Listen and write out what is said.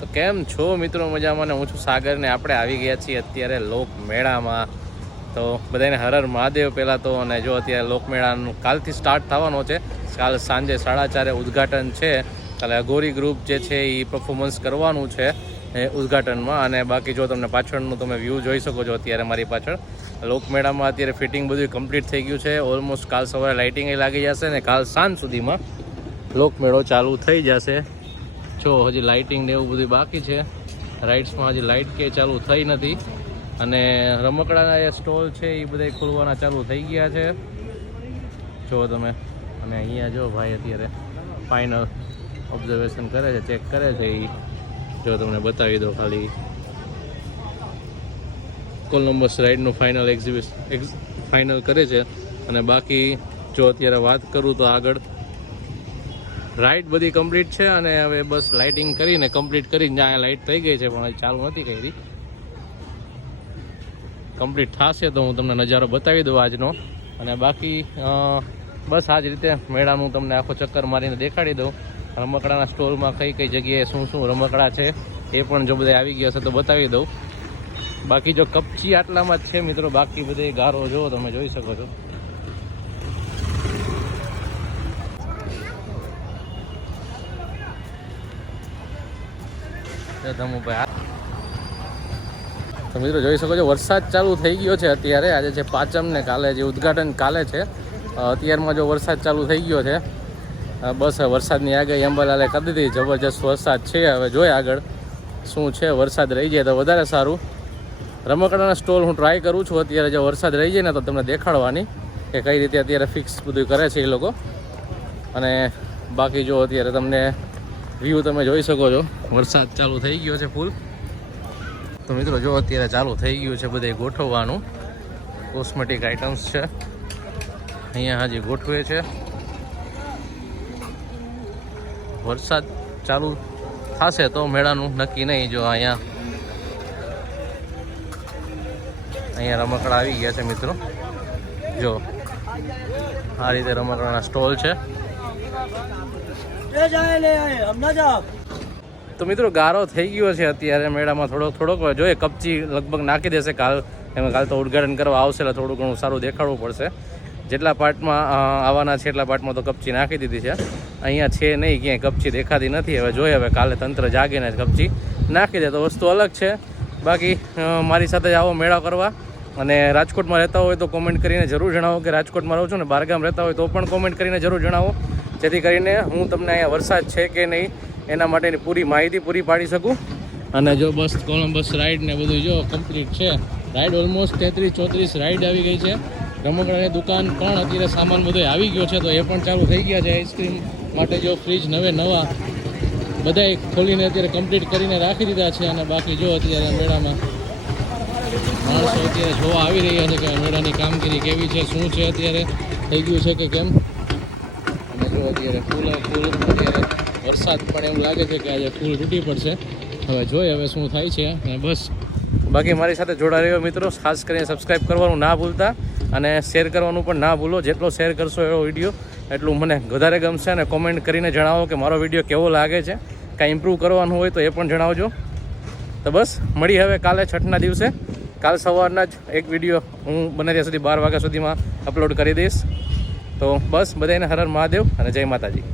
તો કેમ છો મિત્રો? મજામાં ને હું છું સાગર ને આપણે આવી ગયા છીએ અત્યારે લોકમેળામાં. તો બધાને હર હર મહાદેવ પહેલાં તો. અને જો અત્યારે લોકમેળાનું કાલથી સ્ટાર્ટ થવાનો છે. કાલ સાંજે 4:30 ઉદ્ઘાટન છે. કાલે અઘોરી ગ્રુપ જે છે એ પરફોર્મન્સ કરવાનું છે એ ઉદ્ઘાટનમાં. અને બાકી જો તમને પાછળનું તમે વ્યૂ જોઈ શકો છો અત્યારે મારી પાછળ. લોકમેળામાં અત્યારે ફિટિંગ બધું કમ્પ્લીટ થઈ ગયું છે. ઓલમોસ્ટ કાલ સવારે લાઇટિંગ લાગી જશે ને કાલ સાંજ સુધીમાં લોકમેળો ચાલુ થઈ જશે. જો હજી લાઇટિંગ ને એવું બધું બાકી છે. રાઇડ્સમાં હજી લાઇટ કે ચાલુ થઈ નથી. અને રમકડાના જે સ્ટોલ છે એ બધા ખોલવાના ચાલુ થઈ ગયા છે જો તમે. અને અહીંયા જો ભાઈ અત્યારે ફાઇનલ ઓબ્ઝર્વેશન કરે છે, ચેક કરે છે. એ જો તમને બતાવી દો ખાલી. કોલંબસ રાઇડનું ફાઇનલ ફાઇનલ કરે છે. અને બાકી જો અત્યારે વાત કરું તો આગળ રાઇડ બધી કમ્પ્લીટ છે. અને હવે બસ લાઇટિંગ કરીને કમ્પ્લીટ કરીને અહીંયા લાઇટ થઈ ગઈ છે પણ હજી ચાલુ નથી કરી. કમ્પ્લીટ થશે તો હું તમને નજારો બતાવી દઉં આજનો. અને બાકી બસ આ જ રીતે મેળાનું તમને આખો ચક્કર મારીને દેખાડી દઉં. રમકડાના સ્ટોલમાં કઈ કઈ જગ્યાએ શું શું રમકડા છે એ પણ જો બધા આવી ગયા છે તો બતાવી દઉં. બાકી જો કપચી આટલામાં જ છે મિત્રો. બાકી બધે ગારો જો તમે જોઈ શકો છો. તો મિત્રો જોઈ શકો છો વરસાદ ચાલુ થઈ ગયો છે અત્યારે. આજે છે પાંચમ ને કાલે જે ઉદ્ઘાટન કાલે છે. અત્યારમાં જો વરસાદ ચાલુ થઈ ગયો છે. બસ વરસાદની આગાહી અંબાલાલે કરી દીધી. જબરજસ્ત વરસાદ છે. હવે જોઈએ આગળ શું છે. વરસાદ રહી જાય તો વધારે સારું. રમકડાના સ્ટોલ હું ટ્રાય કરું છું અત્યારે. જો વરસાદ રહી જાય ને તો તમને દેખાડવાની કે કઈ રીતે અત્યારે ફિક્સ બધું કરે છે એ લોકો. અને બાકી જો અત્યારે તમને વ્યૂ તમે જોઈ શકો છો. વરસાદ ચાલુ થઈ ગયો છે ફૂલ. તો મિત્રો જો અત્યારે ચાલુ થઈ ગયું છે બધે ગોઠવવાનું. કોસ્મેટિક આઇટમ્સ છે અહીંયા હજી ગોઠવે છે. વરસાદ ચાલુ થશે તો મેળાનું નક્કી નહીં. જો અહીંયા રમકડા આવી ગયા છે મિત્રો. જો આ રીતે રમકડાના સ્ટોલ છે. તો મિત્રો ગારો થઈ ગયો છે અત્યારે મેળામાં થોડોક જોઈએ. કપચી લગભગ નાખી દેશે કાલ. એમાં કાલ તો ઉદ્ઘાટન કરવા આવશે એટલે થોડું ઘણું સારું દેખાડવું પડશે. જેટલા પાર્ટમાં આવવાના છે એટલા પાર્ટમાં તો કપચી નાખી દીધી છે. અહીંયા છે નહીં ક્યાંય કપચી દેખાતી નથી. હવે જોઈએ હવે કાલે તંત્ર જાગીને કપચી નાખી દે તો વસ્તુ અલગ છે. બાકી મારી સાથે જ આવો મેળા કરવા. અને રાજકોટમાં રહેતા હોય તો કોમેન્ટ કરીને જરૂર જણાવો કે રાજકોટમાં રહો છો ને બહારગામ રહેતા હોય તો પણ કોમેન્ટ કરીને જરૂર જણાવો. જેથી કરીને હું તમને અહીંયા વરસાદ છે કે નહીં એના માટેની પૂરી માહિતી પૂરી પાડી શકું. અને જો બસ કોલંબસ રાઇડ ને બધું જો કમ્પ્લીટ છે. રાઇડ ઓલમોસ્ટ 33-34 રાઇડ આવી ગઈ છે. રમકડાની દુકાન પણ અત્યારે સામાન બધો આવી ગયો છે તો એ પણ ચાલુ થઈ ગયા છે. આઈસ્ક્રીમ માટે જો ફ્રીજ નવા બધાય ખોલીને અત્યારે કમ્પ્લીટ કરીને રાખી દીધા છે. અને બાકી જો અત્યારે મેળામાં માણસો અત્યારે જોવા આવી રહ્યા છે કે મેળાની કામગીરી કેવી છે, શું છે, અત્યારે થઈ ગયું છે કે કેમ. અને જો અત્યારે ફૂલ અત્યારે વરસાદ પણ એવું લાગે છે કે આજે ફૂલ તૂટી પડશે. હવે જોઈએ હવે શું થાય છે. અને બસ બાકી મારી સાથે જોડાઈ રહ્યો મિત્રો. ખાસ કરીને સબસ્ક્રાઈબ કરવાનું ના ભૂલતા અને શેર કરવાનું પણ ના ભૂલો. જેટલો શેર કરશો એવો વિડીયો એટલું મને વધારે ગમશે. અને કોમેન્ટ કરીને જણાવો કે મારો વિડીયો કેવો લાગે છે. કાંઈ ઇમ્પ્રૂવ કરવાનું હોય તો એ પણ જણાવજો. તો બસ મળી હવે કાલે છઠના દિવસે. કાલ સવારના જ એક વિડીયો હું બને ત્યાં સુધી 12 વાગ્યા સુધીમાં અપલોડ કરી દઈશ. તો બસ બધાને હર હર મહાદેવ અને જય માતાજી.